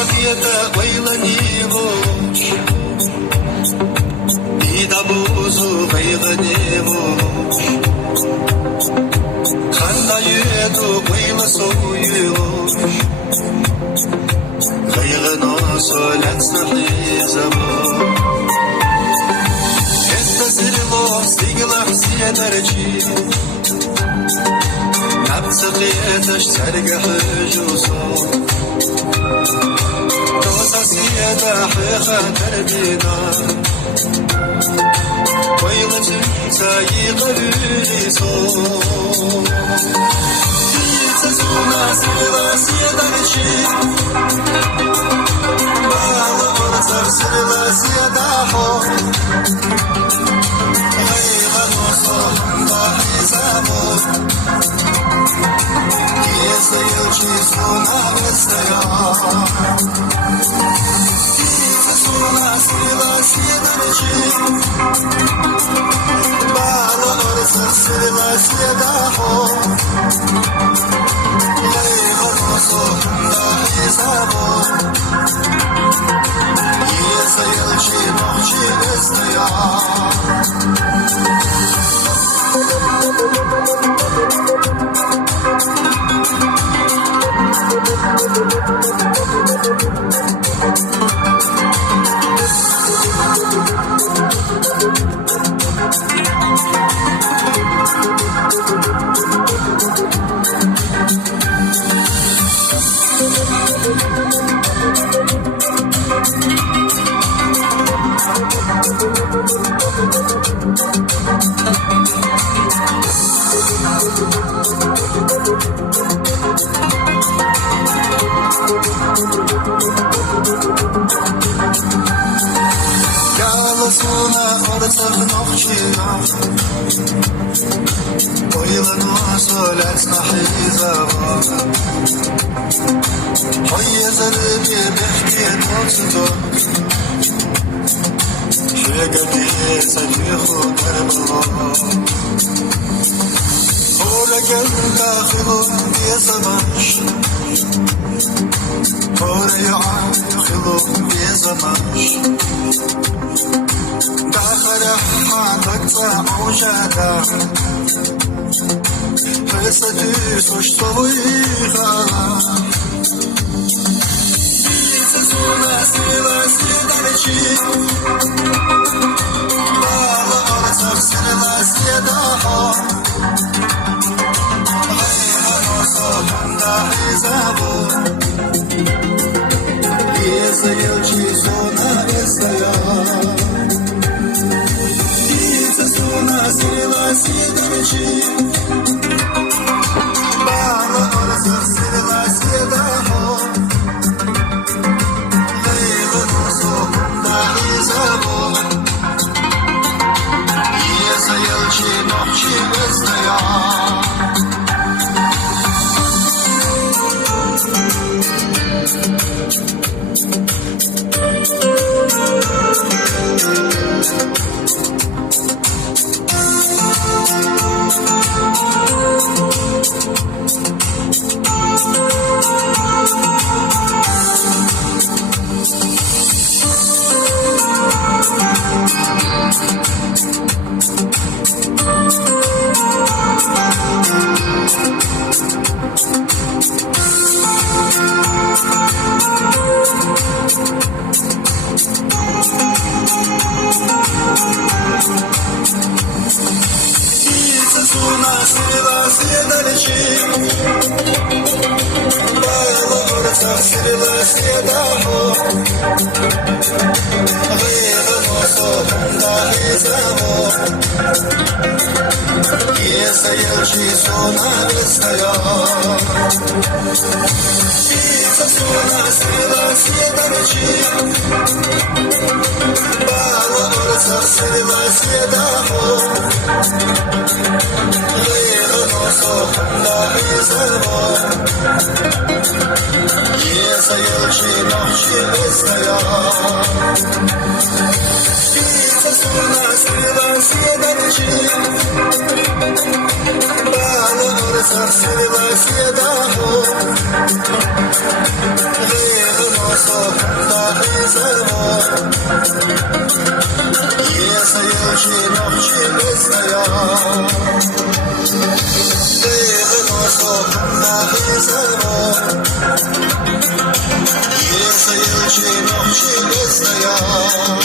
Rakieta waylanivo Idabuzu waylanivo Khanda yedu wayla soyu Waylano solatna hizamo Estazirlo sigla siyadarchi Nabzaqiyatash sarga hujuso Siyada haqa tarbina Waylatin sayiqaliso Suna sila siyadanishi Bala orta sila siyadaho Ghayra noso handa hizamo Yesa yelchi suna vesaya Suna sila siyadanishi Bala orta sila siyadaho Ghayra noso handa hizamo Yesa yelchi nohchi vesaya Suna orta nochina Oylanu solat nahiza Hoyezari behki notsuto Shegati sajikhu karbo Ora gelka khilun yezamash Ora ya'an khilun yezamash داخل حالك فعوجادا حسدي سوشتويها سونا سيلا سيدارشي بالا أرسل سيلا سيداها غير نصر هندا حزابو يزيلشي سونا إسيا Suna sila siyadarchi Bala orta sila siyadaho Ghayra noso hunda hizamo Yesa yelchi nohchi vesnaya Suna sila siyadanishi Bala orta sila siyadaho Ghayra noso hunda hizamo Yesa yelchi suna vesaya Suna sila siyadanishi Bala orta sila siyadaho Ghayra noso hunda hizamo Yesa yelchi nohchi vesaya Suna sila siyadanishi Bala orta sila siyadaho Ghayra noso یه سیلچی نخچی بزنیم دیگه ناسو کنده زمان یه سیلچی نخچی بزنیم